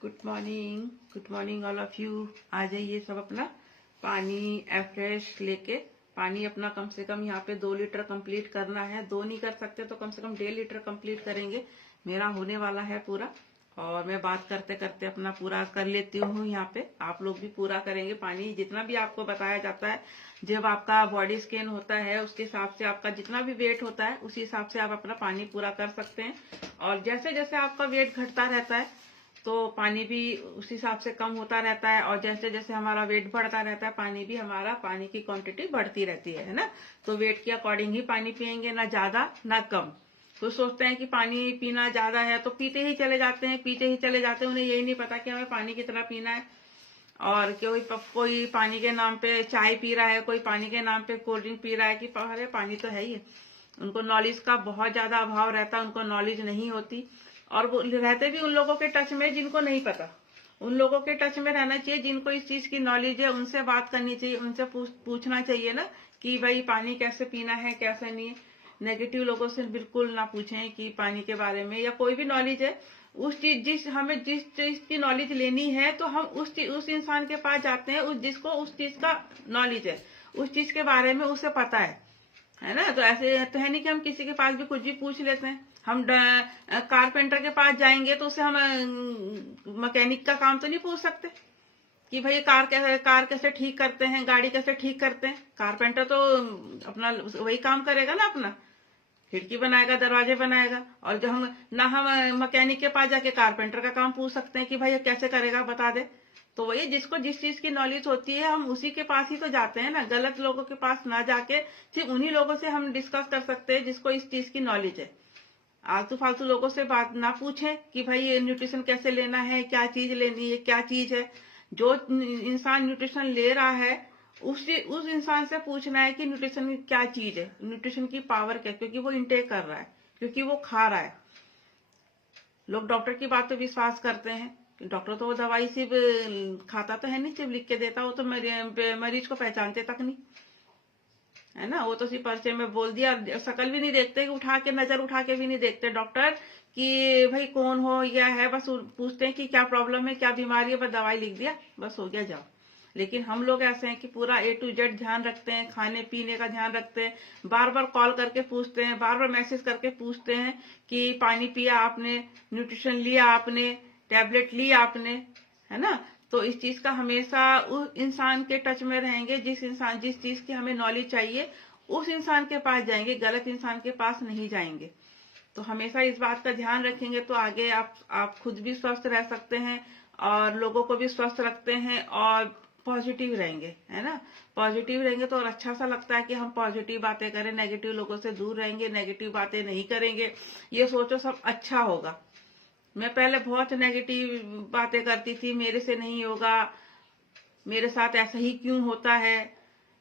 Good morning all of you. आ जाइए सब अपना पानी फ्रेश लेके। पानी अपना कम से कम यहाँ पे 2 लीटर कंप्लीट करना है। 2 नहीं कर सकते तो कम से कम 1.5 लीटर कंप्लीट करेंगे। मेरा होने वाला है पूरा, और मैं बात करते करते अपना पूरा कर लेती हूँ। यहाँ पे आप लोग भी पूरा करेंगे। पानी जितना भी आपको बताया जाता है, जब आपका बॉडी स्कैन होता है उसके हिसाब से आपका जितना भी वेट होता है उसी हिसाब से आप अपना पानी पूरा कर सकते हैं। और जैसे जैसे आपका वेट घटता रहता है तो पानी भी उस हिसाब से कम होता रहता है, और जैसे जैसे हमारा वेट बढ़ता रहता है पानी की क्वांटिटी बढ़ती रहती है ना। तो वेट के अकॉर्डिंग ही पानी पियेंगे, ना ज्यादा ना कम। तो सोचते हैं कि पानी पीना ज्यादा है तो पीते ही चले जाते हैं, उन्हें यही नहीं पता कि हमें पानी कितना पीना है। और कोई पानी के नाम पे चाय पी रहा है, कोई पानी के नाम पे कोल्ड ड्रिंक पी रहा है कि अरे पानी तो है ही। उनको नॉलेज का बहुत ज्यादा अभाव रहता है, उनको नॉलेज नहीं होती। और वो रहते भी उन लोगों के टच में जिनको नहीं पता। उन लोगों के टच में रहना चाहिए जिनको इस चीज की नॉलेज है, उनसे बात करनी चाहिए, उनसे पूछना चाहिए ना कि भाई पानी कैसे पीना है कैसे नहीं। नेगेटिव लोगों से बिल्कुल ना पूछें कि पानी के बारे में, या कोई भी नॉलेज है उस चीज हमें जिस चीज की नॉलेज लेनी है तो हम उस इंसान के पास जाते हैं जिसको उस चीज का नॉलेज है, उस चीज के बारे में उसे पता है ना। तो ऐसे तो है नहीं कि हम किसी के पास भी कुछ भी पूछ लेते हैं। हम कारपेंटर के पास जाएंगे तो उसे हम मैकेनिक का काम तो नहीं पूछ सकते कि भाई कार कैसे ठीक करते हैं, गाड़ी कैसे ठीक करते हैं। कारपेंटर तो अपना वही काम करेगा ना, अपना खिड़की बनाएगा, दरवाजे बनाएगा। और जो हम मैकेनिक के पास जाके कारपेंटर का काम पूछ सकते हैं कि भाई कैसे करेगा बता दे। तो वही जिसको जिस चीज की नॉलेज होती है हम उसी के पास ही तो जाते हैं ना। गलत लोगों के पास ना जाके सिर्फ उन्हीं लोगों से हम डिस्कस कर सकते हैं जिसको इस चीज की नॉलेज है। आलतू फालतू लोगों से बात ना पूछे कि भाई ये न्यूट्रिशन कैसे लेना है, क्या चीज लेनी है, क्या चीज है। जो इंसान न्यूट्रिशन ले रहा है उस इंसान से पूछना है कि न्यूट्रिशन क्या चीज है, न्यूट्रिशन की पावर क्या, क्योंकि वो इंटेक कर रहा है, क्योंकि वो खा रहा है। लोग डॉक्टर की बात पे विश्वास करते हैं। डॉक्टर तो वो दवाई सिर्फ खाता तो है नहीं, सिर्फ लिख के देता, वो तो मरीज को पहचानते तक नहीं है ना। वो तो सिर्फ पर्चे में बोल दिया, शकल भी नहीं देखते, नजर उठा के भी नहीं देखते डॉक्टर कि भाई कौन हो या है। बस पूछते हैं कि क्या प्रॉब्लम है, क्या बीमारी है, बस दवाई लिख दिया, बस हो गया, जाओ। लेकिन हम लोग ऐसे हैं कि पूरा A to Z ध्यान रखते हैं, खाने पीने का ध्यान रखते हैं, बार बार कॉल करके पूछते हैं, बार बार मैसेज करके पूछते हैं कि पानी पिया आपने, न्यूट्रिशन लिया आपने, टैबलेट ली आपने, है ना। तो इस चीज का हमेशा उस इंसान के टच में रहेंगे जिस चीज की हमें नॉलेज चाहिए उस इंसान के पास जाएंगे, गलत इंसान के पास नहीं जाएंगे। तो हमेशा इस बात का ध्यान रखेंगे तो आगे आप खुद भी स्वस्थ रह सकते हैं और लोगों को भी स्वस्थ रखते हैं, और पॉजिटिव रहेंगे, है ना। पॉजिटिव रहेंगे तो और अच्छा सा लगता है कि हम पॉजिटिव बातें करें, नेगेटिव लोगों से दूर रहेंगे, नेगेटिव बातें नहीं करेंगे। ये सोचो सब अच्छा होगा। मैं पहले बहुत नेगेटिव बातें करती थी, मेरे से नहीं होगा, मेरे साथ ऐसा ही क्यों होता है,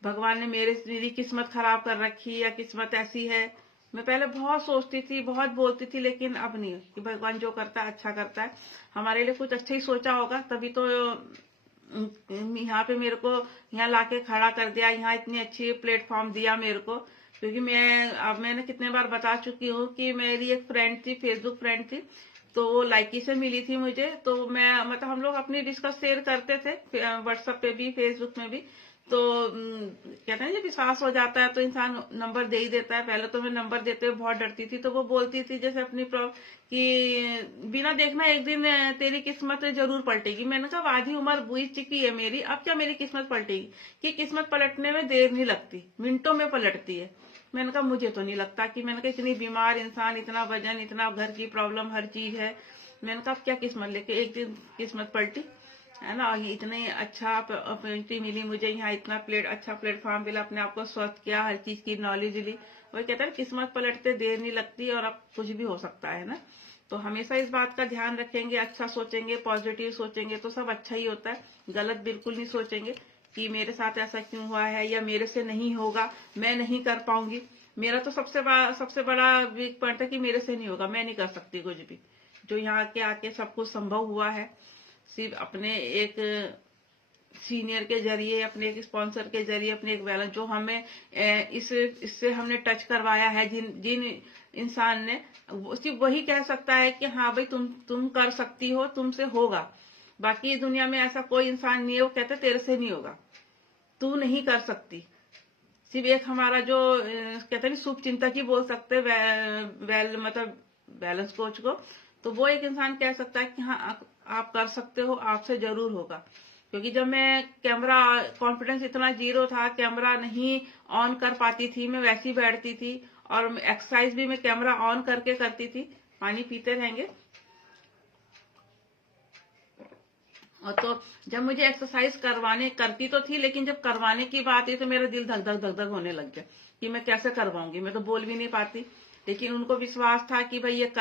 भगवान ने मेरी किस्मत खराब कर रखी या किस्मत ऐसी है। मैं पहले बहुत सोचती थी, बहुत बोलती थी, लेकिन अब नहीं, कि भगवान जो करता है अच्छा करता है, हमारे लिए कुछ अच्छा ही सोचा होगा, तभी तो यहाँ पे मेरे को यहाँ लाके खड़ा कर दिया, यहाँ इतनी अच्छी प्लेटफॉर्म दिया मेरे को। क्योंकि मैंने कितने बार बता चुकी हूँ कि मेरी एक फ्रेंड थी, फेसबुक फ्रेंड थी, तो वो लाइकी से मिली थी मुझे। तो मैं मतलब हम लोग अपनी डिस्कस शेयर करते थे व्हाट्सएप पे भी, फेसबुक में भी। तो कहते हैं जब विश्वास हो जाता है तो इंसान नंबर दे ही देता है। पहले तो मैं नंबर देते हुए बहुत डरती थी। तो वो बोलती थी जैसे अपनी कि बिना देखना एक दिन तेरी किस्मत जरूर पलटेगी। मैंने कहा आधी उम्र बीत चुकी है मेरी, अब क्या मेरी किस्मत पलटेगी। कि किस्मत पलटने में देर नहीं लगती, मिनटों में पलटती है। मैंने कहा मुझे तो नहीं लगता। कि मैंने कहा इतनी बीमार इंसान, इतना वजन, इतना घर की प्रॉब्लम, हर चीज है। मैंने कहा क्या किस्मत लेके एक दिन किस्मत पलटी, है ना। इतनी अच्छा अपॉर्चुनिटी मिली मुझे, यहाँ इतना अच्छा प्लेटफॉर्म मिला, अपने आप को स्वस्थ किया, हर चीज की नॉलेज ली। वही कहता है किस्मत पलटते देर नहीं लगती, और अब कुछ भी हो सकता है ना। तो हमेशा इस बात का ध्यान रखेंगे, अच्छा सोचेंगे, पॉजिटिव सोचेंगे तो सब अच्छा ही होता है। गलत बिल्कुल नहीं सोचेंगे कि मेरे साथ ऐसा क्यों हुआ है, या मेरे से नहीं होगा, मैं नहीं कर पाऊंगी। मेरा तो सबसे बड़ा वीक पॉइंट है कि मेरे से नहीं होगा, मैं नहीं कर सकती कुछ भी। जो यहाँ के आके सब कुछ संभव हुआ है सिर्फ अपने एक सीनियर के जरिए, अपने एक स्पॉन्सर के जरिए, अपने एक बैलेंस जो हमें इससे हमने टच करवाया है, जिन जिन इंसान ने, सिर्फ वही कह सकता है कि हाँ भाई तुम कर सकती हो, तुमसे होगा। बाकी दुनिया में ऐसा कोई इंसान नहीं है वो कहते तेरे से नहीं होगा, तू नहीं कर सकती। सिर्फ एक हमारा जो कहते हैं शुभ चिंतक ही बोल सकते मतलब बैलेंस कोच को, तो वो एक इंसान कह सकता है कि हाँ आप कर सकते हो, आपसे जरूर होगा। क्योंकि जब मैं कैमरा, कॉन्फिडेंस इतना जीरो था, कैमरा नहीं ऑन कर पाती थी, मैं वैसी बैठती थी, और एक्सरसाइज भी मैं कैमरा ऑन करके करती थी। पानी पीते रहेंगे। और तो जब मुझे एक्सरसाइज करती तो थी, लेकिन जब करवाने की बात है तो मेरा दिल धक धक धक धक होने लग गया कि मैं कैसे करवाऊंगी, मैं तो बोल भी नहीं पाती। लेकिन उनको विश्वास था कि भाई ये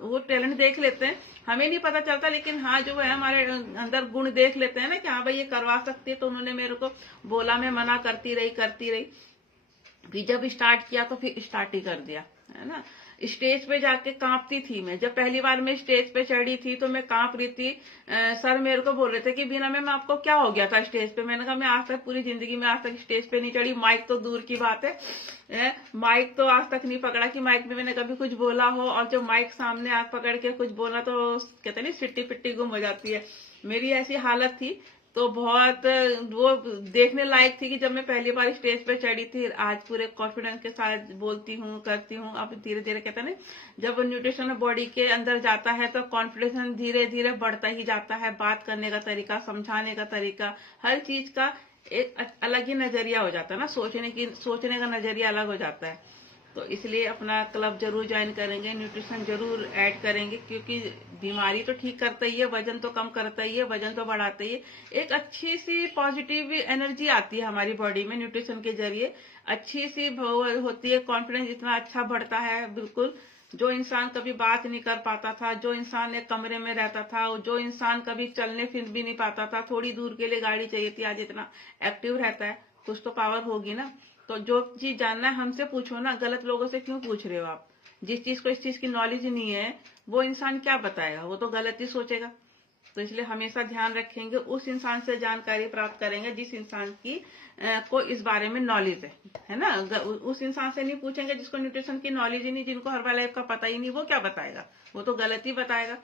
वो टैलेंट देख लेते हैं, हमें नहीं पता चलता, लेकिन हाँ जो है हमारे अंदर गुण देख लेते हैं ना कि हाँ भाई ये करवा सकती है। तो उन्होंने मेरे को बोला, मैं मना करती रही। फिर जब स्टार्ट किया तो फिर स्टार्ट ही कर दिया, है ना। स्टेज पे जाके कांपती थी मैं, जब पहली बार मैं स्टेज पे चढ़ी थी तो मैं कांप रही थी। सर मेरे को बोल रहे थे कि बीना मैम आपको क्या हो गया था स्टेज पे। मैंने कहा मैं आज तक पूरी जिंदगी में आज तक स्टेज पे नहीं चढ़ी, माइक तो दूर की बात है, माइक तो आज तक नहीं पकड़ा कि माइक में मैंने कभी कुछ बोला हो। और जो माइक सामने आग पकड़ के कुछ बोला तो कहते नहीं सिट्टी पिट्टी गुम हो जाती है, मेरी ऐसी हालत थी। तो बहुत वो देखने लायक थी कि जब मैं पहली बार स्टेज पे चढ़ी थी, आज पूरे कॉन्फिडेंस के साथ बोलती हूँ, करती हूँ। अब धीरे धीरे कहते हैं ना, जब न्यूट्रिशन बॉडी के अंदर जाता है तो कॉन्फिडेंस धीरे धीरे बढ़ता ही जाता है। बात करने का तरीका, समझाने का तरीका, हर चीज का एक अलग ही नजरिया हो जाता है ना, सोचने का नजरिया अलग हो जाता है। तो इसलिए अपना क्लब जरूर ज्वाइन करेंगे, न्यूट्रिशन जरूर ऐड करेंगे, क्योंकि बीमारी तो ठीक करता ही है, वजन तो कम करता ही है, वजन तो बढ़ाता ही है। एक अच्छी सी पॉजिटिव एनर्जी आती है हमारी बॉडी में न्यूट्रिशन के जरिए, अच्छी सी होती है, कॉन्फिडेंस इतना अच्छा बढ़ता है। बिल्कुल जो इंसान कभी बात नहीं कर पाता था, जो इंसान एक कमरे में रहता था, जो इंसान कभी चलने फिर भी नहीं पाता था, थोड़ी दूर के लिए गाड़ी चाहिए थी, आज इतना एक्टिव रहता है। कुछ तो पावर होगी ना। तो जो चीज जानना है हमसे पूछो ना, गलत लोगों से क्यों पूछ रहे हो आप। जिस चीज को इस चीज की नॉलेज नहीं है वो इंसान क्या बताएगा, वो तो गलत ही सोचेगा। तो इसलिए हमेशा ध्यान रखेंगे, उस इंसान से जानकारी प्राप्त करेंगे जिस इंसान की को इस बारे में नॉलेज है ना। उस इंसान से नहीं पूछेंगे जिसको न्यूट्रिशन की नॉलेज ही नहीं, जिनको हर्बलाइफ का पता ही नहीं, वो क्या बताएगा, वो तो गलत ही बताएगा।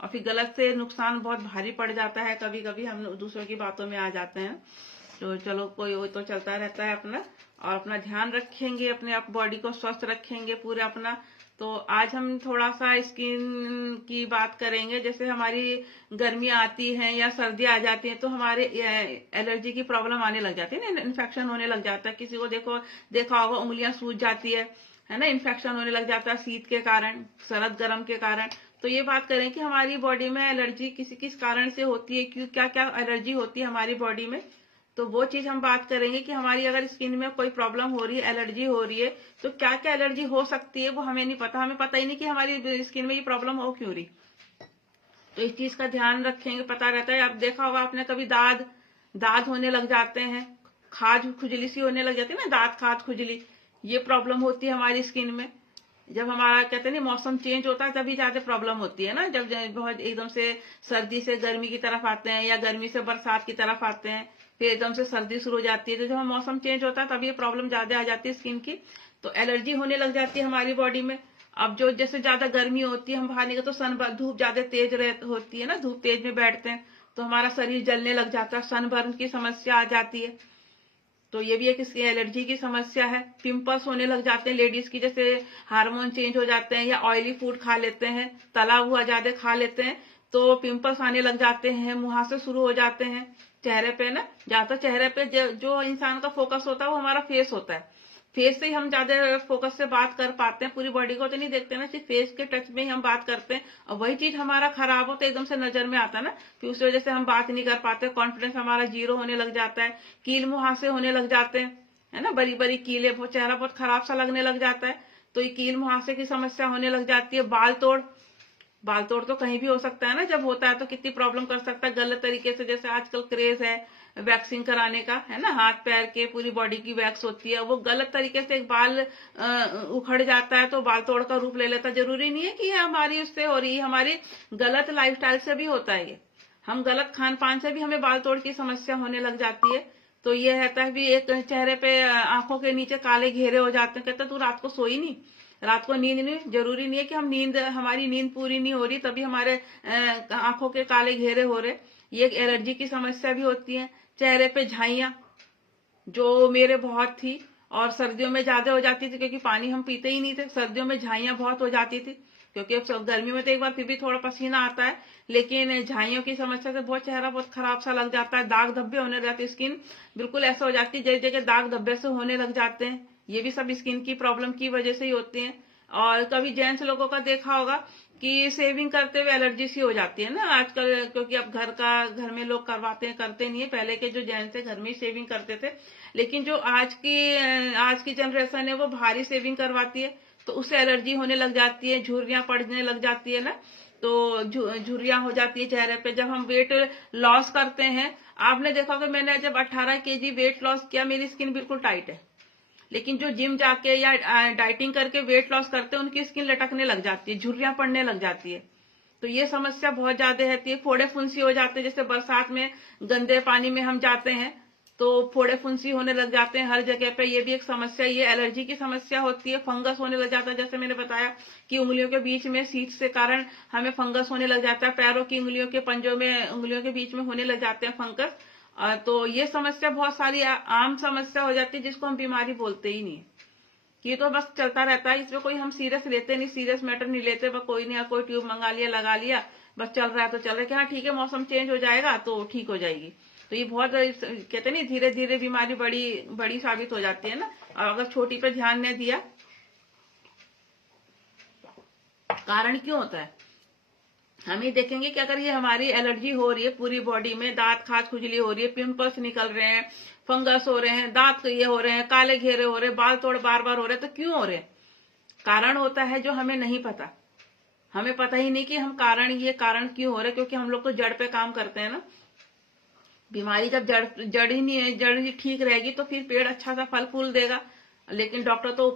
और फिर गलत से नुकसान बहुत भारी पड़ जाता है, कभी कभी हम दूसरों की बातों में आ जाते हैं। तो चलो कोई वो तो चलता रहता है अपना, और अपना ध्यान रखेंगे, अपने आप बॉडी को स्वस्थ रखेंगे पूरे अपना। तो आज हम थोड़ा सा स्किन की बात करेंगे। जैसे हमारी गर्मी आती है या सर्दी आ जाती है तो हमारे एलर्जी की प्रॉब्लम आने लग जाती है ना, इन्फेक्शन होने लग जाता है। किसी को देखा होगा उंगलियां सूज जाती है ना, इन्फेक्शन होने लग जाता है शीत के कारण, सर्द गर्म के कारण। तो ये बात करें कि हमारी बॉडी में एलर्जी किस कारण से होती है, क्यों, क्या क्या एलर्जी होती है हमारी बॉडी में। तो वो चीज हम बात करेंगे कि हमारी अगर स्किन में कोई प्रॉब्लम हो रही है, एलर्जी हो रही है, तो क्या क्या एलर्जी हो सकती है वो हमें नहीं पता। हमें पता ही नहीं कि हमारी स्किन में ये प्रॉब्लम हो क्यों रही। तो इस चीज का ध्यान रखेंगे, पता रहता है। आप देखा होगा आपने कभी दाद होने लग जाते हैं, खाज खुजली सी होने लग जाती है ना, दांत खाज खुजली, ये प्रॉब्लम होती है हमारी स्किन में। जब हमारा कहते हैं ना मौसम चेंज होता है तभी ज्यादा प्रॉब्लम होती है ना, जब बहुत एकदम से सर्दी से गर्मी की तरफ आते हैं या गर्मी से बरसात की तरफ आते हैं, फिर एकदम से सर्दी शुरू हो जाती है। तो जब मौसम चेंज होता है तब ये प्रॉब्लम ज्यादा आ जाती है स्किन की, तो एलर्जी होने लग जाती है हमारी बॉडी में। अब जो जैसे ज्यादा गर्मी होती है, हम बाहर निकलते तो धूप ज्यादा तेज होती है ना, धूप तेज में बैठते हैं तो हमारा शरीर जलने लग जाता है, सनबर्न की समस्या आ जाती है। तो ये भी एक इसकी एलर्जी की समस्या है। पिंपल्स होने लग जाते हैं लेडीज की, जैसे हार्मोन चेंज हो जाते हैं या ऑयली फूड खा लेते हैं, तला हुआ ज्यादा खा लेते हैं तो पिंपल्स आने लग जाते हैं, मुहासे शुरू हो जाते हैं चेहरे पे ना। ज्यादा चेहरे पे जो इंसान का फोकस होता है वो हमारा फेस होता है, फेस से ही हम ज्यादा फोकस से बात कर पाते हैं, पूरी बॉडी को तो नहीं देखते ना, सिर्फ फेस के टच में ही हम बात करते हैं। और वही चीज हमारा खराब हो तो एकदम से नजर में आता है ना, फिर उस वजह से हम बात नहीं कर पाते, कॉन्फिडेंस हमारा जीरो होने लग जाता है, कील मुहासे होने लग जाते हैं, है ना, बड़ी बड़ी कीले, चेहरा बहुत खराब सा लगने लग जाता है। तो ये कील मुहासे की समस्या होने लग जाती है। बाल तोड़ तो कहीं भी हो सकता है ना, जब होता है तो कितनी प्रॉब्लम कर सकता है गलत तरीके से। जैसे आजकल क्रेज है वैक्सिंग कराने का, है ना, हाथ पैर के पूरी बॉडी की वैक्स होती है, वो गलत तरीके से एक बाल उखड़ जाता है तो बाल तोड़ का रूप ले लेता है। जरूरी नहीं है कि ये हमारी उससे हो रही है, हमारी गलत लाइफस्टाइल से भी होता है ये, हम गलत खान पान से भी हमें बाल तोड़ की समस्या होने लग जाती है। तो ये रहता है भी एक चेहरे पे आंखों के नीचे काले घेरे हो जाते हैं, कहते तू रात को सोई नहीं, रात को नींद नहीं, जरूरी नहीं है कि हमारी नींद पूरी नहीं हो रही तभी हमारे आंखों के काले घेरे हो रहे। ये एक एलर्जी की समस्या भी होती है। चेहरे पे झाइयां जो मेरे बहुत थी और सर्दियों में ज्यादा हो जाती थी क्योंकि पानी हम पीते ही नहीं थे। सर्दियों में झाइयां बहुत हो जाती थी क्योंकि अब गर्मी में तो एक बार फिर भी थोड़ा पसीना आता है, लेकिन झाइयों की समस्या से बहुत चेहरा बहुत खराब सा लग जाता है, दाग धब्बे होने लग जाते, स्किन बिल्कुल ऐसा हो जाती है जगह जगह दाग धब्बे से होने लग जाते हैं। ये भी सब स्किन की प्रॉब्लम की वजह से ही होते हैं। और कभी जेंट्स लोगों का देखा होगा कि शेविंग करते हुए एलर्जी सी हो जाती है ना आजकल, क्योंकि अब घर में लोग करवाते हैं, करते नहीं है। पहले के जो जेंट्स थे घर में ही शेविंग करते थे, लेकिन जो आज की जनरेशन है वो भारी शेविंग करवाती है तो उससे एलर्जी होने लग जाती है, झुर्रियां पड़ने लग जाती है ना, तो झुर्रियां हो जाती है चेहरे पे। जब हम वेट लॉस करते हैं, आपने देखा होगा मैंने जब 18 केजी वेट लॉस किया, मेरी स्किन बिल्कुल टाइट है, लेकिन जो जिम जाके या डाइटिंग करके वेट लॉस करते हैं उनकी स्किन लटकने लग जाती है, झुर्रियां पड़ने लग जाती है। तो ये समस्या बहुत ज्यादा रहती है। फोड़े फुंसी हो जाते हैं, जैसे बरसात में गंदे पानी में हम जाते हैं तो फोड़े फुंसी होने लग जाते हैं हर जगह पे। ये भी एक समस्या, ये एलर्जी की समस्या होती है। फंगस होने लग जाता है, जैसे मैंने बताया कि उंगलियों के बीच में सीट के कारण हमें फंगस होने लग जाता है, पैरों की उंगलियों के पंजों में उंगलियों के बीच में होने लग जाते हैं फंगस। तो ये समस्या बहुत सारी आम समस्या हो जाती है जिसको हम बीमारी बोलते ही नहीं। ये तो बस चलता रहता है, इसमें कोई हम सीरियस लेते नहीं, सीरियस मैटर नहीं लेते। बस कोई नहीं, कोई ट्यूब मंगा लिया, लगा लिया, बस चल रहा है तो चल रहा है कि हाँ ठीक है मौसम चेंज हो जाएगा तो ठीक हो जाएगी। तो ये बहुत कहते नहीं, धीरे धीरे बीमारी बड़ी बड़ी साबित हो जाती है ना। और अगर छोटी पे ध्यान नहीं दिया, कारण क्यों होता है हम ये देखेंगे कि अगर ये हमारी एलर्जी हो रही है पूरी बॉडी में, दांत खाज खुजली हो रही है, पिंपल्स निकल रहे हैं, फंगस हो रहे हैं, दांत ये हो रहे हैं, काले घेरे हो रहे हैं, बाल तोड़ बार बार हो रहे हैं, तो क्यों हो रहे हैं? कारण होता है जो हमें नहीं पता। हमें पता ही नहीं कि हम ये कारण क्यों हो रहे हैं, क्योंकि हम लोग तो जड़ पे काम करते हैं ना। बीमारी जब जड़ ही नहीं है, जड़ ही ठीक रहेगी तो फिर पेड़ अच्छा सा फल फूल देगा। लेकिन डॉक्टर तो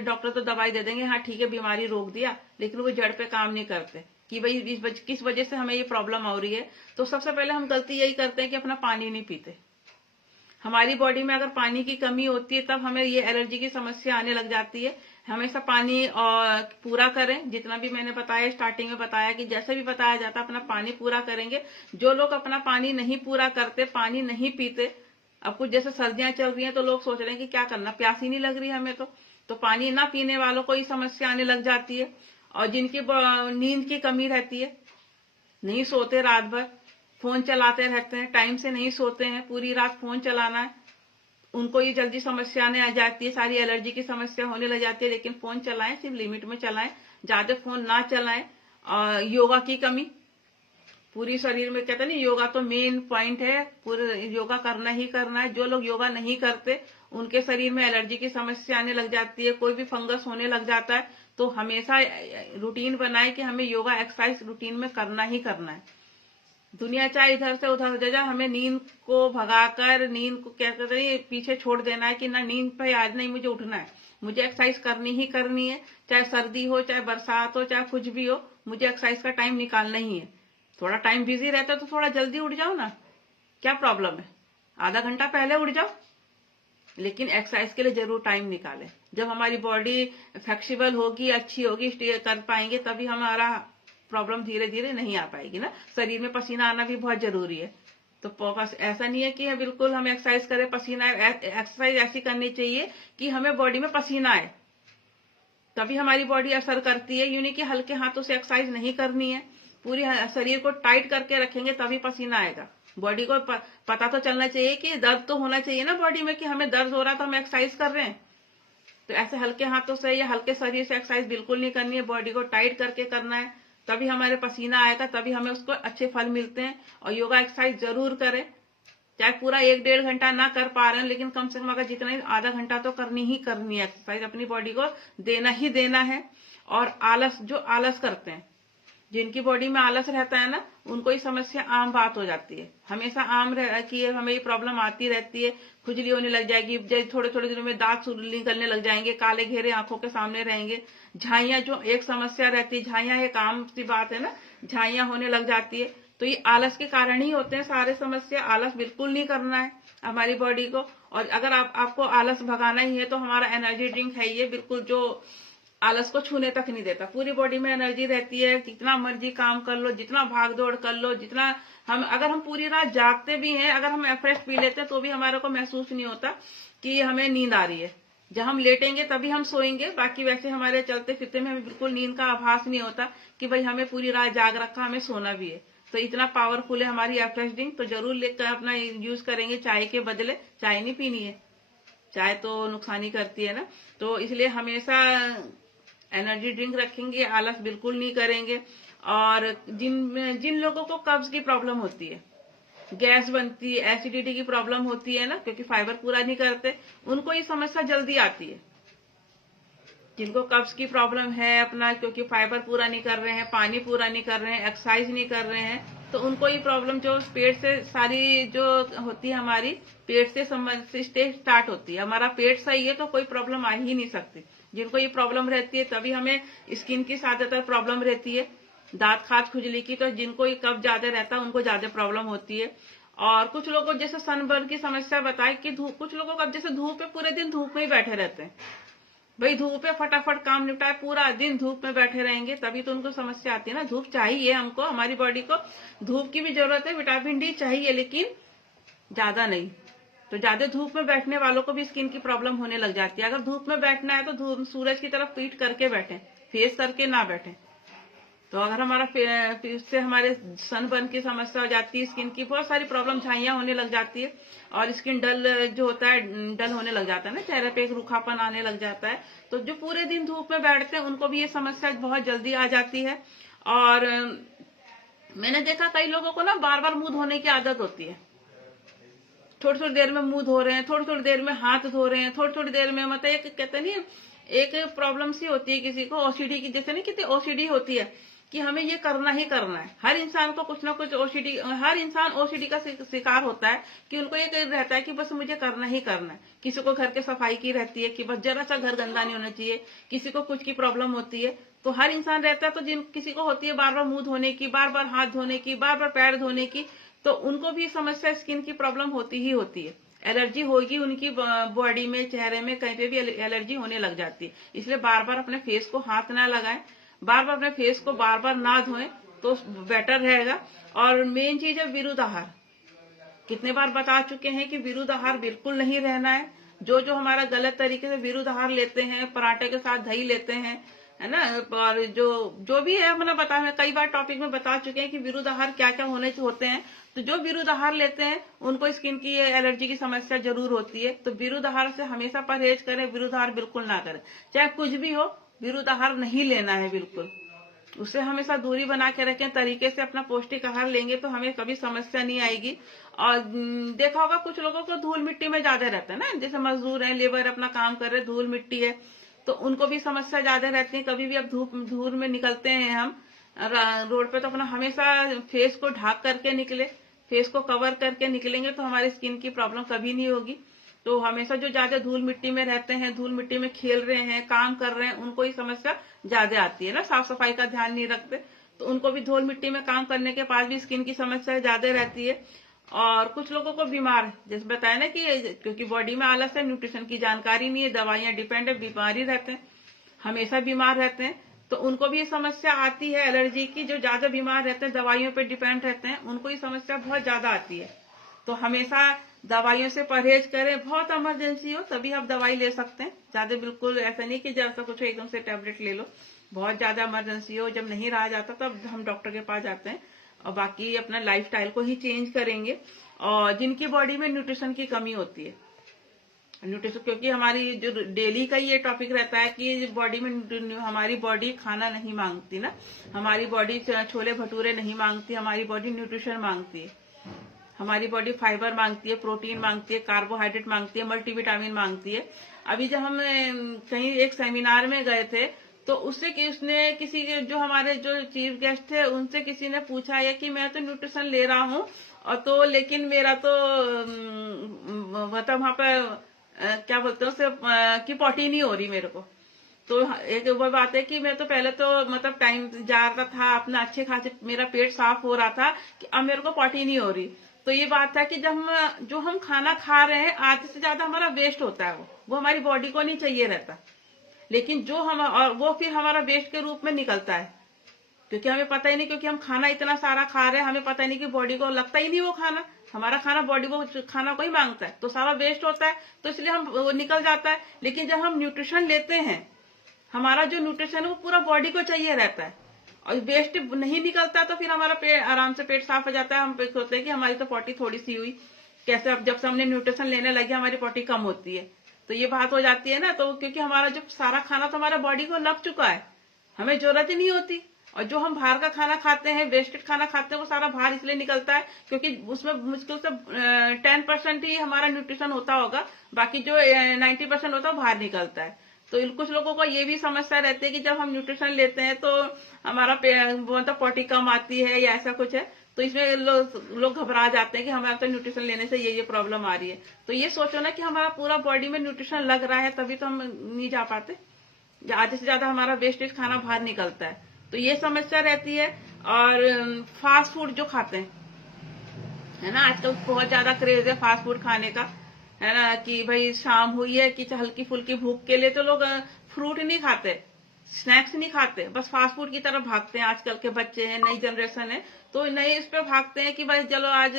डॉक्टर तो दवाई दे देंगे, हाँ ठीक है बीमारी रोक दिया, लेकिन वो जड़ पे काम नहीं करते कि भाई किस वजह से हमें ये प्रॉब्लम हो रही है। तो सबसे पहले हम गलती यही करते हैं कि अपना पानी नहीं पीते। हमारी बॉडी में अगर पानी की कमी होती है तब हमें ये एलर्जी की समस्या आने लग जाती है। हमेशा पानी पूरा करें, जितना भी मैंने बताया स्टार्टिंग में बताया कि जैसे भी बताया जाता है अपना पानी पूरा करेंगे। जो लोग अपना पानी नहीं पूरा करते, पानी नहीं पीते, अब कुछ जैसे सर्दियां चल रही हैं तो लोग सोच रहे हैं कि क्या करना, प्यास ही नहीं लग रही हमें तो पानी ना पीने वालों को ही समस्या आने लग जाती है। और जिनकी नींद की कमी रहती है, नहीं सोते, रात भर फोन चलाते रहते हैं, टाइम से नहीं सोते हैं, पूरी रात फोन चलाना है, उनको ये जल्दी समस्या आने आ जाती है, सारी एलर्जी की समस्या होने लग जाती है। लेकिन फोन चलाएं, सिर्फ लिमिट में चलाएं, ज्यादा फोन ना चलाएं। और योगा की कमी, पूरी शरीर में कहते नहीं, योगा तो मेन पॉइंट है, पूरे योगा करना ही करना है। जो लोग योगा नहीं करते उनके शरीर में एलर्जी की समस्या आने लग जाती है, कोई भी फंगस होने लग जाता है। तो हमेशा रूटीन बनाए कि हमें योगा एक्सरसाइज रूटीन में करना ही करना है। दुनिया चाहे इधर से उधर हो जाए, हमें नींद को भगाकर, नींद को क्या कहते हैं पीछे छोड़ देना है कि ना नींद पे आज नहीं, मुझे उठना है, मुझे एक्सरसाइज करनी ही करनी है। चाहे सर्दी हो, चाहे बरसात हो, चाहे कुछ भी हो, मुझे एक्सरसाइज का टाइम निकालना ही है। थोड़ा टाइम बिजी रहता है तो थोड़ा जल्दी उठ जाओ ना, क्या प्रॉब्लम है, आधा घंटा पहले उठ जाओ, लेकिन एक्सरसाइज के लिए जरूर टाइम निकालें। जब हमारी बॉडी फ्लेक्सिबल होगी, अच्छी होगी, कर पाएंगे, तभी हमारा प्रॉब्लम धीरे धीरे नहीं आ पाएगी ना। शरीर में पसीना आना भी बहुत जरूरी है। तो बस ऐसा नहीं है कि बिल्कुल हम एक्सरसाइज करें पसीना, एक्सरसाइज ऐसी करनी चाहिए कि हमें बॉडी में पसीना आए, तभी हमारी बॉडी असर करती है। यूं नहीं कि हल्के हाथों से एक्सरसाइज नहीं करनी है, पूरी शरीर को टाइट करके रखेंगे तभी पसीना आएगा। बॉडी को पता तो चलना चाहिए कि दर्द तो होना चाहिए ना बॉडी में, कि हमें दर्द हो रहा तो हम एक्सरसाइज कर रहे हैं। तो ऐसे हल्के हाथों से या हल्के शरीर से एक्सरसाइज बिल्कुल नहीं करनी है, बॉडी को टाइट करके करना है, तभी हमारे पसीना आएगा, तभी हमें उसको अच्छे फल मिलते हैं। और योगा एक्सरसाइज जरूर करें, चाहे पूरा 1-1.5 घंटा ना कर पा रहे हैं, लेकिन कम से कम अगर जितना ही आधा घंटा तो करनी ही करनी है एक्सरसाइज, अपनी बॉडी को देना ही देना है। और जो आलस करते हैं, जिनकी बॉडी में आलस रहता है ना, उनको ये समस्या आम बात हो जाती है, हमेशा आम कि हमें ये प्रॉब्लम आती रहती है। खुजली होने लग जाएगी, थोड़े थोड़े दिनों में दांत निकलने लग जाएंगे, काले घेरे आंखों के सामने रहेंगे। झाइयां जो एक समस्या रहती है, झाइयां एक आम सी बात है ना, झाइयां होने लग जाती है। तो ये आलस के कारण ही होते हैं सारे समस्या। आलस बिल्कुल नहीं करना है हमारी बॉडी को। और अगर आपको आलस भगाना ही है तो हमारा एनर्जी ड्रिंक है ये, बिल्कुल जो आलस को छूने तक नहीं देता। पूरी बॉडी में एनर्जी रहती है, जितना मर्जी काम कर लो, जितना भाग दौड़ कर लो, जितना अगर हम पूरी रात जागते भी हैं, अगर हम एफ्रेश पी लेते हैं तो भी हमारे को महसूस नहीं होता कि हमें नींद आ रही है। जब हम लेटेंगे तभी हम सोएंगे, बाकी वैसे हमारे चलते फिरते में हमें बिल्कुल नींद का आभास नहीं होता कि भाई हमें पूरी रात जाग रखा, हमें सोना भी है। तो इतना पावरफुल है हमारी एफ्रेश ड्रिंक, तो जरूर लेकर अपना यूज करेंगे। चाय के बदले चाय नहीं पीनी है, चाय तो नुकसान ही करती है ना। तो इसलिए हमेशा एनर्जी ड्रिंक रखेंगे, आलस बिल्कुल नहीं करेंगे। और जिन जिन लोगों को कब्ज की प्रॉब्लम होती है, गैस बनती है, एसिडिटी की प्रॉब्लम होती है ना, क्योंकि फाइबर पूरा नहीं करते, उनको ये समस्या जल्दी आती है। जिनको कब्ज की प्रॉब्लम है अपना, क्योंकि फाइबर पूरा नहीं कर रहे हैं, पानी पूरा नहीं कर रहे हैं, एक्सरसाइज नहीं कर रहे हैं, तो उनको ये प्रॉब्लम जो पेट से सारी जो होती है हमारी पेट से स्टार्ट होती है। हमारा पेट सही है तो कोई प्रॉब्लम आ ही नहीं सकती। जिनको ये प्रॉब्लम रहती है तभी हमें स्किन की ज्यादातर प्रॉब्लम रहती है, दांत खाज खुजली की। तो जिनको ये कब्ज ज्यादा रहता है उनको ज्यादा प्रॉब्लम होती है। और कुछ लोगों जैसे सनबर्न की समस्या बताए कि कुछ लोगों को अब जैसे धूप में पूरे दिन धूप में ही बैठे रहते हैं, भाई धूप पे फटाफट काम निपटाए, पूरा दिन धूप में बैठे रहेंगे, तभी तो उनको समस्या आती है ना। धूप चाहिए हमको, हमारी बॉडी को धूप की भी जरूरत है, विटामिन डी चाहिए, लेकिन ज्यादा नहीं। तो ज्यादा धूप में बैठने वालों को भी स्किन की प्रॉब्लम होने लग जाती है। अगर धूप में बैठना है तो धूप सूरज की तरफ पीठ करके बैठे, फेस करके ना बैठे। तो अगर हमारा इससे हमारे सनबर्न की समस्या हो जाती है, स्किन की बहुत सारी प्रॉब्लम, झाइयां होने लग जाती है, और स्किन डल जो होता है, डल होने लग जाता है ना, चेहरे पे एक रूखापन आने लग जाता है। तो जो पूरे दिन धूप में बैठते हैं उनको भी ये समस्या बहुत जल्दी आ जाती है। और मैंने देखा कई लोगों को ना बार बार मुंह धोने की आदत होती है। थोड़ी थोड़ी देर में मुंह धो रहे हैं, थोड़ी थोड़ी देर में हाथ धो रहे हैं, थोड़ी थोड़ी देर में, मतलब एक कहते नहीं, एक प्रॉब्लम सी होती है किसी को ओसीडी की, जैसे नहीं कितनी ओसीडी होती है कि हमें ये करना ही करना है। हर इंसान को कुछ ना कुछ ओसीडी, हर इंसान ओसीडी का शिकार होता है कि उनको ये रहता है कि बस मुझे करना ही करना है। किसी को घर के सफाई की रहती है कि बस जरा सा घर गंदा नहीं होना चाहिए, किसी को कुछ की प्रॉब्लम होती है। तो हर इंसान रहता है। तो जिन किसी को होती है बार बार मुंह धोने की, बार बार हाथ धोने की, बार बार पैर धोने की, तो उनको भी समस्या स्किन की प्रॉब्लम होती ही होती है। एलर्जी होगी उनकी बॉडी में, चेहरे में, कहीं पे भी एलर्जी होने लग जाती है। इसलिए बार बार अपने फेस को हाथ ना लगाएं, बार बार अपने फेस को बार बार ना धोएं तो बेटर रहेगा। और मेन चीज है विरुद्ध आहार। कितने बार बता चुके हैं कि विरुद्ध आहार बिल्कुल नहीं रहना है। जो जो हमारा गलत तरीके से विरुद्ध आहार लेते हैं, पराठे के साथ दही लेते हैं, है ना, और जो भी है अपना बता, मैं कई बार टॉपिक में बता चुके हैं कि विरुद्ध आहार क्या क्या होते हैं। तो जो विरुद्ध आहार लेते हैं उनको स्किन की एलर्जी की समस्या जरूर होती है। तो विरुद्ध आहार से हमेशा परहेज करें, विरुद्ध आहार बिल्कुल ना करें। चाहे कुछ भी हो, विरुद्ध आहार नहीं लेना है बिल्कुल। उससे हमेशा दूरी बना के रखें। तरीके से अपना पौष्टिक आहार लेंगे तो हमें कभी समस्या नहीं आएगी। और देखा होगा कुछ लोगों को धूल मिट्टी में ज्यादा रहता है ना, जैसे मजदूर है, लेबर अपना काम कर रहे, धूल मिट्टी है, तो उनको भी समस्या ज्यादा रहती है। कभी भी अब धूल में निकलते हैं हम रोड पे, तो अपना हमेशा फेस को ढक करके निकले, फेस को कवर करके निकलेंगे तो हमारी स्किन की प्रॉब्लम कभी नहीं होगी। तो हमेशा जो ज्यादा धूल मिट्टी में रहते हैं, धूल मिट्टी में खेल रहे हैं, काम कर रहे हैं, उनको ही समस्या ज्यादा आती है ना, साफ सफाई का ध्यान नहीं रखते, तो उनको भी धूल मिट्टी में काम करने के बाद भी स्किन की समस्या ज्यादा रहती है। और कुछ लोगों को बीमार, जैसे बताया ना कि क्योंकि बॉडी में आलस है, न्यूट्रिशन की जानकारी नहीं है, दवाइयां डिपेंड है, बीमारी रहते हैं, हमेशा बीमार रहते हैं, तो उनको भी ये समस्या आती है एलर्जी की। जो ज्यादा बीमार रहते हैं, दवाइयों पे डिपेंड रहते हैं, उनको ये समस्या बहुत ज्यादा आती है। तो हमेशा दवाइयों से परहेज करें। बहुत इमरजेंसी हो तभी आप दवाई ले सकते हैं, ज्यादा बिल्कुल ऐसा नहीं कि जैसा कुछ एकदम से टैबलेट ले लो। बहुत ज्यादा इमरजेंसी हो, जब नहीं रहा जाता तब हम डॉक्टर के पास जाते हैं, और बाकी अपना लाइफस्टाइल को ही चेंज करेंगे। और जिनकी बॉडी में न्यूट्रिशन की कमी होती है, न्यूट्रिशन, क्योंकि हमारी जो डेली का ये टॉपिक रहता है कि बॉडी में, हमारी बॉडी खाना नहीं मांगती ना, हमारी बॉडी छोले भटूरे नहीं मांगती, हमारी बॉडी न्यूट्रिशन मांगती है। हमारी बॉडी फाइबर मांगती है, प्रोटीन मांगती है, कार्बोहाइड्रेट मांगती है, मल्टीविटामिन मांगती है। अभी जब हम कहीं एक सेमिनार में गए थे तो उसने किसी के, जो हमारे जो चीफ गेस्ट थे, उनसे किसी ने पूछा है कि मैं तो न्यूट्रिशन ले रहा हूँ, और तो लेकिन मेरा तो मतलब वहां पर क्या बोलते हैं उसे, कि पॉटी नहीं हो रही मेरे को। तो एक वो बात है कि मैं तो पहले तो मतलब टाइम जा रहा था अपना, अच्छे खासे मेरा पेट साफ हो रहा था, कि अब मेरे को पॉटी नहीं हो रही। तो ये बात था कि जब जो हम खाना खा रहे हैं, आधे से ज्यादा हमारा वेस्ट होता है, वो हमारी बॉडी को नहीं चाहिए रहता। लेकिन जो हम और वो फिर हमारा वेस्ट के रूप में निकलता है, क्योंकि हमें पता ही नहीं, क्योंकि हम खाना इतना सारा खा रहे हैं, हमें पता ही नहीं कि बॉडी को लगता ही नहीं वो खाना, हमारा खाना बॉडी को खाना को ही मांगता है, तो सारा वेस्ट होता है, तो इसलिए हम वो निकल जाता है। लेकिन जब हम न्यूट्रिशन लेते हैं, हमारा जो न्यूट्रिशन है वो पूरा बॉडी को चाहिए रहता है, और वेस्ट नहीं निकलता, तो फिर हमारा पेट आराम से पेट साफ हो जाता है। हम सोचते हैं कि हमारी तो पॉटी थोड़ी सी हुई, कैसे अब जब से हमने न्यूट्रिशन लेने लगे हमारी पॉटी कम होती है, तो ये बात हो जाती है ना। तो क्योंकि हमारा जो सारा खाना तो हमारे बॉडी को लग चुका है, हमें जरूरत ही नहीं होती। और जो हम बाहर का खाना खाते हैं, वेस्टेड खाना खाते हैं, वो सारा बाहर इसलिए निकलता है क्योंकि उसमें मुश्किल से 10% ही हमारा न्यूट्रिशन होता होगा, बाकी जो 90% होता है वो बाहर निकलता है। तो कुछ लोगों को ये भी समस्या रहती है कि जब हम न्यूट्रिशन लेते हैं तो हमारा मतलब पॉटी कम आती है या ऐसा कुछ है, तो इसमें लोग घबरा जाते हैं कि हमारा तो न्यूट्रिशन लेने से ये प्रॉब्लम आ रही है। तो ये सोचो ना कि हमारा पूरा बॉडी में न्यूट्रिशन लग रहा है, तभी तो हम नहीं जा पाते, आधे से ज्यादा हमारा वेस्टेज खाना बाहर निकलता है, तो ये समस्या रहती है। और फास्ट फूड जो खाते हैं, है ना, आजकल बहुत ज्यादा क्रेज है फास्ट फूड खाने का, है ना, कि भाई शाम हुई है कि हल्की फुल्की भूख के लिए तो लोग फ्रूट नहीं खाते, स्नैक्स नहीं खाते, बस फास्ट फूड की तरफ भागते हैं। आजकल के बच्चे हैं, नई जनरेशन है, तो नए इस पे भागते हैं कि भाई चलो आज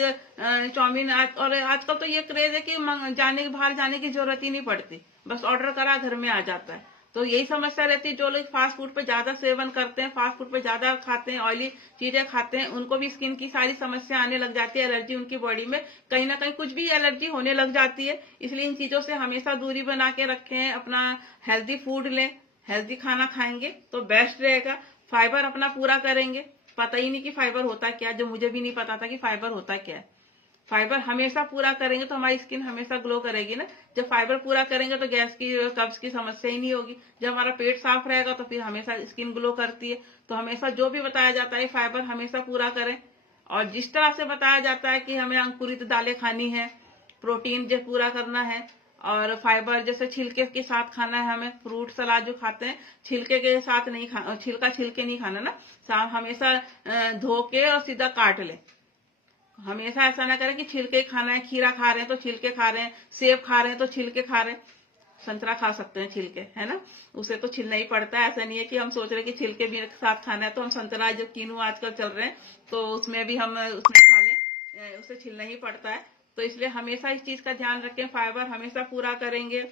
चाउमीन, और आजकल तो ये क्रेज है कि बाहर जाने की जरूरत ही नहीं पड़ती, बस ऑर्डर करा घर में आ जाता है। तो यही समस्या रहती है, जो लोग फास्ट फूड पे ज्यादा सेवन करते हैं, फास्ट फूड पे ज्यादा खाते हैं, ऑयली चीजें खाते हैं, उनको भी स्किन की सारी समस्या आने लग जाती है, एलर्जी उनकी बॉडी में कहीं ना कहीं कुछ भी एलर्जी होने लग जाती है। इसलिए इन चीजों से हमेशा दूरी बना के रखें, अपना हेल्दी फूड लें, हेल्दी खाना खाएंगे तो बेस्ट रहेगा। फाइबर अपना पूरा करेंगे, पता ही नहीं कि फाइबर होता क्या, जो मुझे भी नहीं पता था कि फाइबर होता क्या है। फाइबर हमेशा पूरा करेंगे तो हमारी स्किन हमेशा ग्लो करेगी ना। जब फाइबर पूरा करेंगे तो गैस की, कब्ज की समस्या ही नहीं होगी। जब हमारा पेट साफ रहेगा तो फिर हमेशा स्किन ग्लो करती है। तो हमेशा जो भी बताया जाता है फाइबर हमेशा पूरा करें, और जिस तरह से बताया जाता है कि हमें अंकुरित दालें खानी है, प्रोटीन जो पूरा करना है, और फाइबर जैसे छिलके के साथ खाना है हमें। फ्रूट सलाद जो खाते हैं छिलके के साथ नहीं खाना, छिलके नहीं खाना ना, हमेशा धो के और सीधा काट ले। हमेशा ऐसा ना करें कि छिलके खाना है, खीरा खा रहे हैं तो छिलके खा रहे हैं, सेब खा रहे हैं तो छिलके खा रहे हैं, संतरा खा सकते हैं छिलके, है ना, उसे तो छिलना ही पड़ता है। ऐसा नहीं है कि हम सोच रहे हैं कि छिलके भी साथ खाना है तो हम संतरा जो कीनू आजकल चल रहे हैं तो उसमें भी हम उसमें खा लें, उसे छिलना ही पड़ता है। तो इसलिए हमेशा इस चीज का ध्यान रखें, फाइबर हमेशा पूरा करेंगे।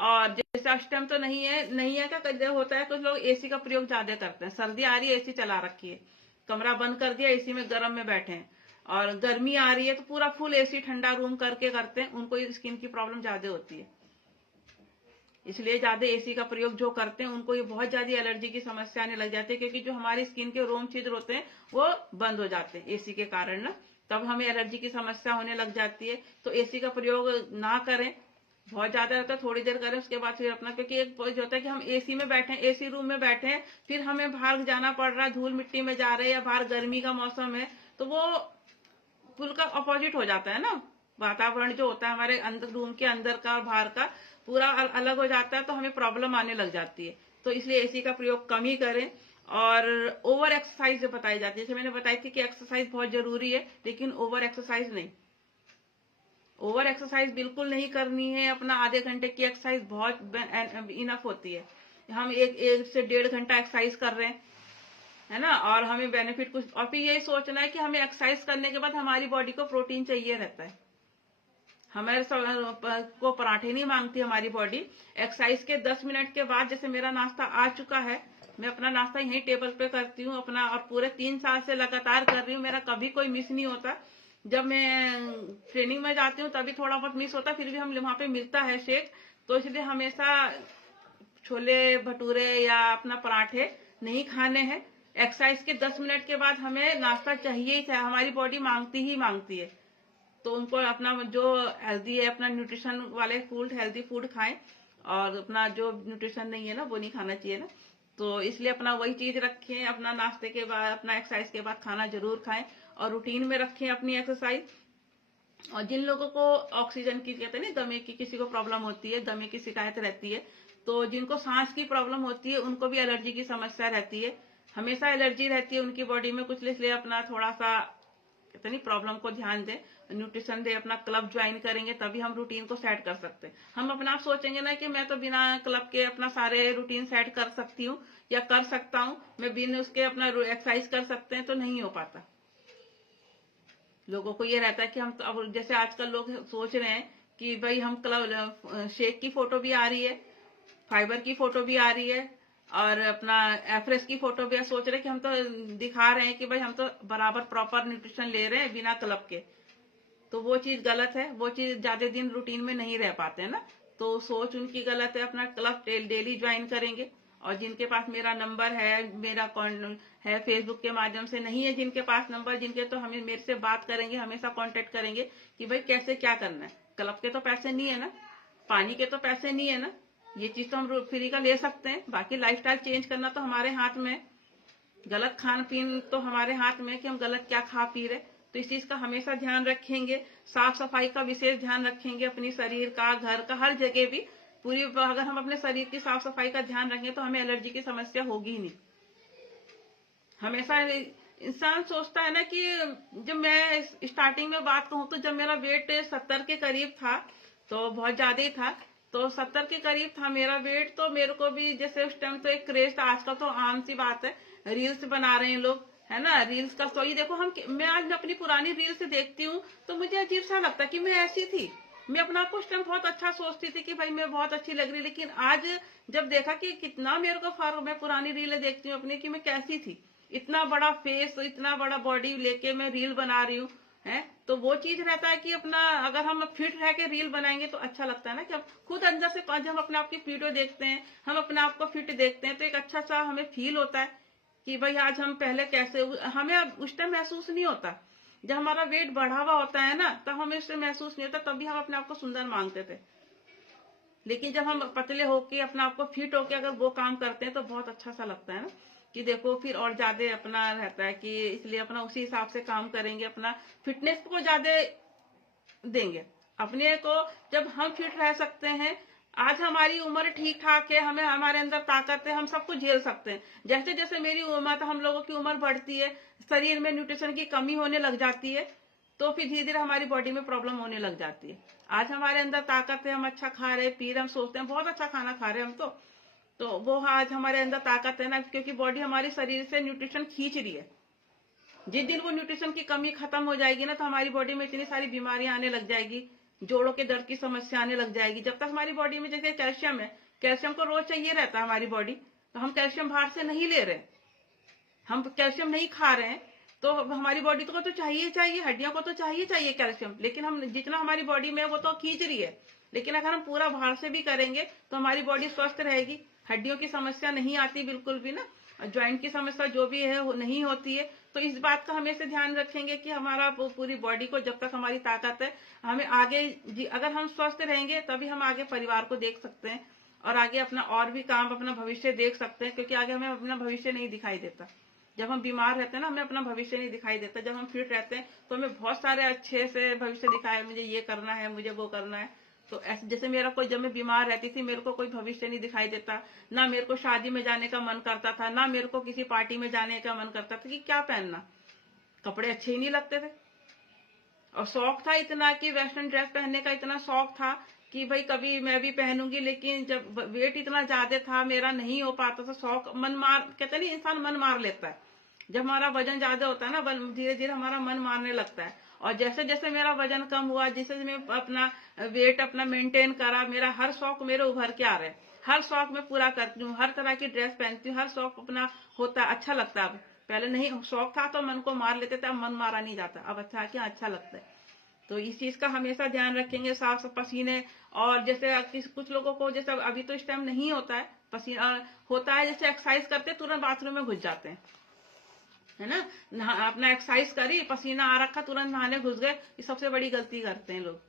और जैसे इस टाइम तो नहीं है क्या होता है, कुछ लोग एसी का प्रयोग ज्यादा करते हैं, सर्दी आ रही है एसी चला रखी है, कमरा बंद कर दिया, एसी में गर्म में बैठे हैं, और गर्मी आ रही है तो पूरा फुल एसी ठंडा रूम करके करते हैं, उनको स्किन की प्रॉब्लम ज्यादा होती है। इसलिए ज्यादा एसी का प्रयोग जो करते हैं उनको ये बहुत ज्यादा एलर्जी की समस्या आने लग जाती है, क्योंकि जो हमारी स्किन के रोम छिद्र होते हैं वो बंद हो जाते हैं एसी के कारण ना, तब हमें एलर्जी की समस्या होने लग जाती है। तो एसी का प्रयोग ना करें, बहुत ज्यादा रहता है थोड़ी देर करें, उसके बाद फिर अपना, क्योंकि एक जो होता है कि हम एसी में बैठे हैं, एसी रूम में बैठे हैं, फिर हमें बाहर जाना पड़ रहा है, धूल मिट्टी में जा रहे हैं, या बाहर गर्मी का मौसम है, तो वो फुल का अपोजिट हो जाता है ना, वातावरण जो होता है हमारे अंदर रूम के अंदर का और बाहर का पूरा अलग हो जाता है, तो हमें प्रॉब्लम आने लग जाती है। तो इसलिए एसी का प्रयोग कम ही करें। और ओवर एक्सरसाइज जो बताई जाती है, जैसे मैंने बताई थी कि एक्सरसाइज बहुत जरूरी है, लेकिन ओवर एक्सरसाइज नहीं, ओवर एक्सरसाइज बिल्कुल नहीं करनी है। अपना आधे घंटे की एक्सरसाइज बहुत इनफ होती है। हम एक से 1.5 घंटा एक्सरसाइज कर रहे हैं, है ना, और हमें बेनिफिट कुछ, और फिर यही सोचना है कि हमें एक्सरसाइज करने के बाद हमारी बॉडी को प्रोटीन चाहिए रहता है। हमारे को पराठे नहीं मांगती हमारी बॉडी। एक्सरसाइज के 10 मिनट के बाद, जैसे मेरा नाश्ता आ चुका है, मैं अपना नाश्ता यहीं टेबल पे करती हूँ अपना, और पूरे 3 साल से लगातार कर रही हूँ, मेरा कभी कोई मिस नहीं होता। जब मैं ट्रेनिंग में जाती हूँ तभी थोड़ा बहुत मिस होता, फिर भी हम वहां पे मिलता है शेक, तो इसलिए हमेशा छोले भटूरे या अपना पराठे नहीं खाने हैं। एक्सरसाइज के 10 मिनट के बाद हमें नाश्ता चाहिए ही चाहिए, हमारी बॉडी मांगती ही मांगती है। तो उनको अपना जो हेल्दी है, अपना न्यूट्रिशन वाले फूड, हेल्दी फूड खाएं, और अपना जो न्यूट्रिशन नहीं है ना वो नहीं खाना चाहिए ना। तो इसलिए अपना वही चीज रखें, अपना नाश्ते के बाद, अपना एक्सरसाइज के बाद खाना जरूर खाएं, और रूटीन में रखें अपनी एक्सरसाइज। और जिन लोगों को ऑक्सीजन की, कहते हैं ना, दमे की किसी को प्रॉब्लम होती है, दमे की शिकायत रहती है, तो जिनको सांस की प्रॉब्लम होती है उनको भी एलर्जी की समस्या रहती है, हमेशा एलर्जी रहती है उनकी बॉडी में कुछ, इसलिए अपना थोड़ा सा कहते नहीं प्रॉब्लम को ध्यान दें, न्यूट्रिशन डे अपना क्लब ज्वाइन करेंगे तभी हम रूटीन को सेट कर सकते हैं। हम अपना आप सोचेंगे ना कि मैं तो बिना क्लब के अपना सारे रूटीन सेट कर सकती हूँ या कर सकता हूँ, मैं बिना उसके अपना एक्सरसाइज कर सकते हैं, तो नहीं हो पाता। लोगों को ये रहता है कि हम तो, अब जैसे आजकल लोग सोच रहे हैं कि भाई हम क्लब शेक की फोटो भी आ रही है, फाइबर की फोटो भी आ रही है और अपना एफरेस की फोटो भी सोच रहे हैं कि हम तो दिखा रहे हैं कि भाई हम तो बराबर प्रॉपर न्यूट्रिशन ले रहे हैं बिना क्लब के। तो वो चीज गलत है, वो चीज ज्यादा दिन रूटीन में नहीं रह पाते हैं ना, तो सोच उनकी गलत है। अपना क्लब डेली ज्वाइन करेंगे। और जिनके पास मेरा नंबर है, मेरा है फेसबुक के माध्यम से, नहीं है जिनके पास नंबर, जिनके तो हमें मेरे से बात करेंगे, हमेशा कांटेक्ट करेंगे कि भाई कैसे क्या करना है। क्लब के तो पैसे नहीं है ना, पानी के तो पैसे नहीं है ना, ये चीज तो हम फ्री का ले सकते हैं। बाकी लाइफस्टाइल चेंज करना तो हमारे हाथ में, गलत खान पीन तो हमारे हाथ में कि हम गलत क्या खा पी रहे। तो इस चीज का हमेशा ध्यान रखेंगे, साफ सफाई का विशेष ध्यान रखेंगे, अपनी शरीर का, घर का, हर जगह भी पूरी। अगर हम अपने शरीर की साफ सफाई का ध्यान रखेंगे तो हमें एलर्जी की समस्या होगी ही नहीं। हमेशा इंसान सोचता है ना कि जब मैं स्टार्टिंग में बात कहूँ तो जब मेरा वेट 70 के करीब था, तो बहुत ज्यादा ही था, तो 70 के करीब था मेरा वेट, तो मेरे को भी जैसे उस टाइम तो एक क्रेज था। आजकल तो आम सी बात है, रील्स बना रहे हैं लोग, है ना, रील्स का। तो ये देखो मैं आज अपनी पुरानी रील्स देखती हूँ तो मुझे अजीब सा लगता है कि मैं ऐसी थी। मैं अपना आप को उस टाइम बहुत अच्छा सोचती थी कि भाई मैं बहुत अच्छी लग रही, लेकिन आज जब देखा कि कितना मेरे को फर्क, मैं पुरानी रील देखती हूँ अपनी कि मैं कैसी थी, इतना बड़ा फेस, इतना बड़ा बॉडी लेके मैं रील बना रही हूँ, है। तो वो चीज रहता है कि अपना अगर हम फिट रह के रील बनाएंगे तो अच्छा लगता है ना, कि हम खुद अंदर से जब हम अपने आप की वीडियो देखते हैं, हम अपने आप को फिट देखते हैं, तो एक अच्छा सा हमें फील होता है कि भाई आज हम पहले कैसे, हमें उस टाइम महसूस नहीं होता। जब हमारा वेट बढ़ा हुआ होता है ना, तब हमें उससे महसूस नहीं होता, तभी हम अपने आप को सुंदर मांगते थे। लेकिन जब हम पतले होके अपने आप को फिट होके अगर वो काम करते हैं तो बहुत अच्छा सा लगता है ना, कि देखो फिर और ज्यादा अपना रहता है कि इसलिए अपना उसी हिसाब से काम करेंगे, अपना फिटनेस को ज्यादा देंगे अपने को। जब हम फिट रह सकते हैं, आज हमारी उम्र ठीक ठाक है, हमें हमारे अंदर ताकत है, हम सब कुछ झेल सकते हैं। जैसे जैसे मेरी उम्र, तो हम लोगों की उम्र बढ़ती है, शरीर में न्यूट्रिशन की कमी होने लग जाती है, तो फिर धीरे धीरे हमारी बॉडी में प्रॉब्लम होने लग जाती है। आज हमारे अंदर ताकत है, हम अच्छा खा रहे पी रहे, हम सोचते हैं बहुत अच्छा खाना खा रहे हैं हम तो वो आज हमारे अंदर ताकत है ना, क्योंकि बॉडी हमारी शरीर से न्यूट्रिशन खींच रही है। जिस दिन वो न्यूट्रिशन की कमी खत्म हो जाएगी ना, तो हमारी बॉडी में इतनी सारी बीमारियां आने लग जाएगी, जोड़ों के दर्द की समस्या आने लग जाएगी। जब तक हमारी बॉडी में जैसे कैल्शियम है, कैल्शियम को रोज चाहिए रहता है हमारी बॉडी, तो हम कैल्शियम बाहर से नहीं ले रहे, हम कैल्शियम नहीं खा रहे हैं, तो हमारी बॉडी को तो चाहिए चाहिए, हड्डियों को तो चाहिए चाहिए कैल्शियम, लेकिन हम जितना हमारी बॉडी में वो तो खींच रही है। लेकिन अगर हम पूरा बाहर से भी करेंगे तो हमारी बॉडी स्वस्थ रहेगी, हड्डियों की समस्या नहीं आती बिल्कुल भी ना, ज्वाइंट की समस्या जो भी है वो नहीं होती है। तो इस बात का हमेशा ध्यान रखेंगे कि हमारा पूरी बॉडी को, जब तक हमारी ताकत है, हमें आगे अगर हम स्वस्थ रहेंगे तभी हम आगे परिवार को देख सकते हैं और आगे अपना और भी काम, अपना भविष्य देख सकते हैं, क्योंकि आगे हमें अपना भविष्य नहीं दिखाई देता। जब हम बीमार रहते हैं ना, हमें अपना भविष्य नहीं दिखाई देता। जब हम फिट रहते हैं तो हमें बहुत सारे अच्छे से भविष्य दिखाए, मुझे ये करना है, मुझे वो करना है। तो ऐसे जैसे मेरा कोई, जब मैं बीमार रहती थी मेरे को कोई भविष्य नहीं दिखाई देता, ना मेरे को शादी में जाने का मन करता था, ना मेरे को किसी पार्टी में जाने का मन करता था कि क्या पहनना, कपड़े अच्छे ही नहीं लगते थे। और शौक था इतना कि वेस्टर्न ड्रेस पहनने का इतना शौक था कि भाई कभी मैं भी पहनूंगी, लेकिन जब वेट इतना ज्यादा था मेरा, नहीं हो पाता था। शौक मन मार, कहते नहीं इंसान मन मार लेता है, जब हमारा वजन ज्यादा होता है ना, धीरे धीरे हमारा मन मारने लगता है। और जैसे जैसे मेरा वजन कम हुआ, जैसे मैं अपना वेट अपना मेंटेन करा, मेरा हर शौक मेरे उभर के आ रहे, हर शौक मैं पूरा करती हूँ, हर तरह की ड्रेस पहनती हूँ, हर शौक अपना होता, अच्छा लगता है। अब पहले नहीं, शौक था तो मन को मार लेते थे, अब मन मारा नहीं जाता, अब अच्छा क्या अच्छा लगता है। तो इस चीज का हमेशा ध्यान रखेंगे, साफ पसीने। और जैसे कुछ लोगों को, जैसे अभी तो इस टाइम नहीं होता है पसीना, होता है जैसे एक्सरसाइज करते तुरंत बाथरूम में घुस जाते हैं, है ना, अपना एक्सरसाइज करी, पसीना आ रखा, तुरंत नहाने घुस गए। ये सबसे बड़ी गलती करते हैं लोग।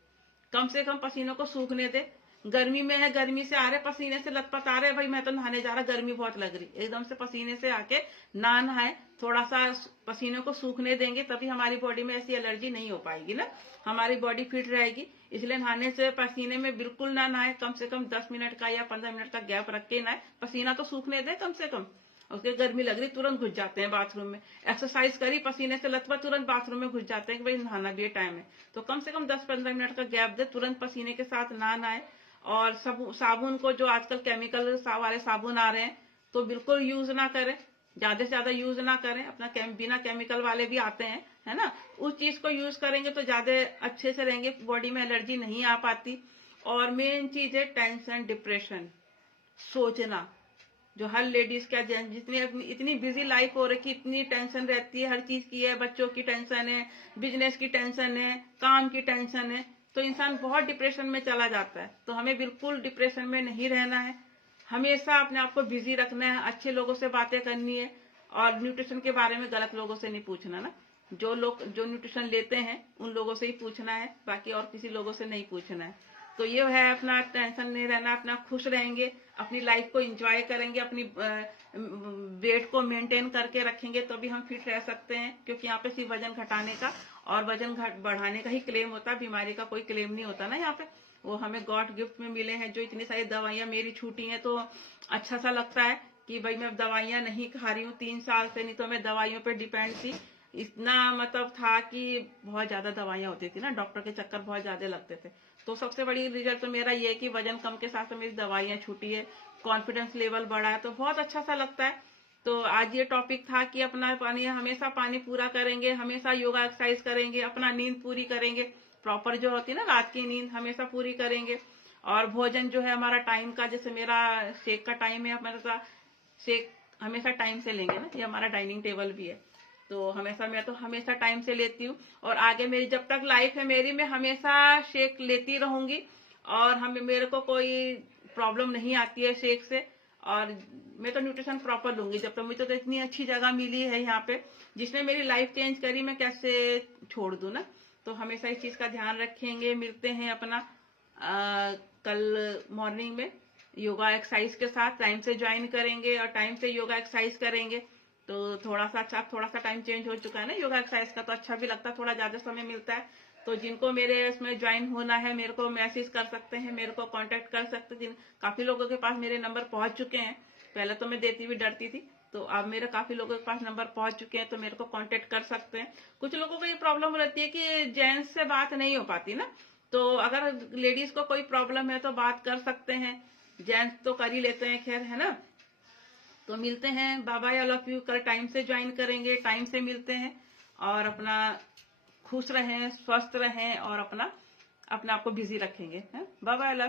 कम से कम पसीनों को सूखने दे। गर्मी में है, गर्मी से आ रहे, पसीने से लथपथ आ रहे, भाई मैं तो नहाने जा रहा, गर्मी बहुत लग रही, एकदम से पसीने से आके ना नहाए, थोड़ा सा पसीने को सूखने देंगे, तभी हमारी बॉडी में ऐसी एलर्जी नहीं हो पाएगी ना, हमारी बॉडी फिट रहेगी। इसलिए नहाने से पसीने में बिल्कुल ना नहाए, कम से कम 10 मिनट का या 15 मिनट का गैप रख के नहाए, पसीना तो सूखने दे कम से कम। उसके गर्मी लग रही तुरंत घुस जाते हैं बाथरूम में, एक्सरसाइज करी पसीने से लथपथ तुरंत बाथरूम में घुस जाते हैं कि भाई नहाना भी टाइम है। तो कम से कम 10-15 मिनट का गैप दे, तुरंत पसीने के साथ ना नहाए। और साबुन को, जो आजकल केमिकल वाले साबुन आ रहे हैं, तो बिल्कुल यूज ना करें, ज्यादा से ज्यादा यूज ना करें। अपना बिना केमिकल वाले भी आते हैं, है ना, उस चीज को यूज करेंगे तो ज्यादा अच्छे से रहेंगे, बॉडी में एलर्जी नहीं आ पाती। और मेन चीज है टेंशन, डिप्रेशन, सोचना, जो हर लेडीज का जेंट्स जितनी इतनी बिजी लाइफ हो रही, इतनी टेंशन रहती है, हर चीज की है, बच्चों की टेंशन है, बिजनेस की टेंशन है, काम की टेंशन है, तो इंसान बहुत डिप्रेशन में चला जाता है। तो हमें बिल्कुल डिप्रेशन में नहीं रहना है, हमेशा अपने आप को बिजी रखना है, अच्छे लोगों से बातें करनी है, और न्यूट्रिशन के बारे में गलत लोगों से नहीं पूछना ना। जो लोग जो न्यूट्रिशन लेते हैं उन लोगों से ही पूछना है, बाकी और किसी लोगों से नहीं पूछना है। तो ये है, अपना टेंशन नहीं रहना, अपना खुश रहेंगे, अपनी लाइफ को एंजॉय करेंगे, अपनी वेट को मेंटेन करके रखेंगे तो भी हम फिट रह सकते हैं। क्योंकि यहाँ पे सिर्फ वजन घटाने का और वजन बढ़ाने का ही क्लेम होता है, बीमारी का कोई क्लेम नहीं होता ना यहाँ पे। वो हमें गॉड गिफ्ट में मिले हैं, जो इतनी सारी दवाइयां मेरी छूटी हैं, तो अच्छा सा लगता है कि भाई मैं दवाइयां नहीं खा रही हूँ 3 साल से, नहीं तो मैं दवाइयों पे डिपेंड थी। इतना मतलब था कि बहुत ज्यादा दवाइयां होती थी ना, डॉक्टर के चक्कर बहुत ज्यादा लगते थे। तो सबसे बड़ी रिजल्ट तो मेरा ये है कि वजन कम के साथ मेरी दवाइयां छूटी है, कॉन्फिडेंस लेवल बढ़ा है, तो बहुत अच्छा सा लगता है। तो आज ये टॉपिक था कि अपना पानी, हमेशा पानी पूरा करेंगे, हमेशा योगा एक्सरसाइज करेंगे, अपना नींद पूरी करेंगे, प्रॉपर जो होती है ना रात की नींद हमेशा पूरी करेंगे। और भोजन जो है हमारा टाइम का, जैसे मेरा शेक का टाइम है, हमारा शेक हमेशा टाइम से लेंगे ना, ये हमारा डाइनिंग टेबल भी है, तो हमेशा मैं तो हमेशा टाइम से लेती हूँ। और आगे मेरी जब तक लाइफ है मेरी, मैं हमेशा शेक लेती रहूंगी, और हमें मेरे को कोई प्रॉब्लम नहीं आती है शेक से। और मैं तो न्यूट्रिशन प्रॉपर लूंगी, जब तक मुझे तो इतनी अच्छी जगह मिली है यहाँ पे, जिसने मेरी लाइफ चेंज करी, मैं कैसे छोड़ दूं ना। तो हमेशा इस चीज का ध्यान रखेंगे। मिलते हैं अपना कल मॉर्निंग में योगा एक्सरसाइज के साथ, टाइम से ज्वाइन करेंगे और टाइम से योगा एक्सरसाइज करेंगे। तो थोड़ा सा टाइम चेंज हो चुका है ना योगा एक्सरसाइज का, तो अच्छा भी लगता है, थोड़ा ज्यादा समय मिलता है। तो जिनको मेरे इसमें ज्वाइन होना है, मेरे को मैसेज कर सकते हैं, मेरे को कांटेक्ट कर सकते हैं। काफी लोगों के पास मेरे नंबर पहुंच चुके हैं, पहले तो मैं देती हुई डरती थी, तो अब मेरे काफी लोगों के पास नंबर पहुंच चुके हैं, तो मेरे को कांटेक्ट कर सकते हैं। कुछ लोगों को ये प्रॉब्लम रहती है कि जेंट्स से बात नहीं हो पाती ना, तो अगर लेडीज को कोई प्रॉब्लम है तो बात कर सकते हैं, जेंट्स तो कर ही लेते हैं, खैर, है ना। तो मिलते हैं, bye bye all of you. कल टाइम से ज्वाइन करेंगे, टाइम से मिलते हैं, और अपना खुश रहें, स्वस्थ रहें, और अपना अपने आप को बिजी रखेंगे। Bye bye all.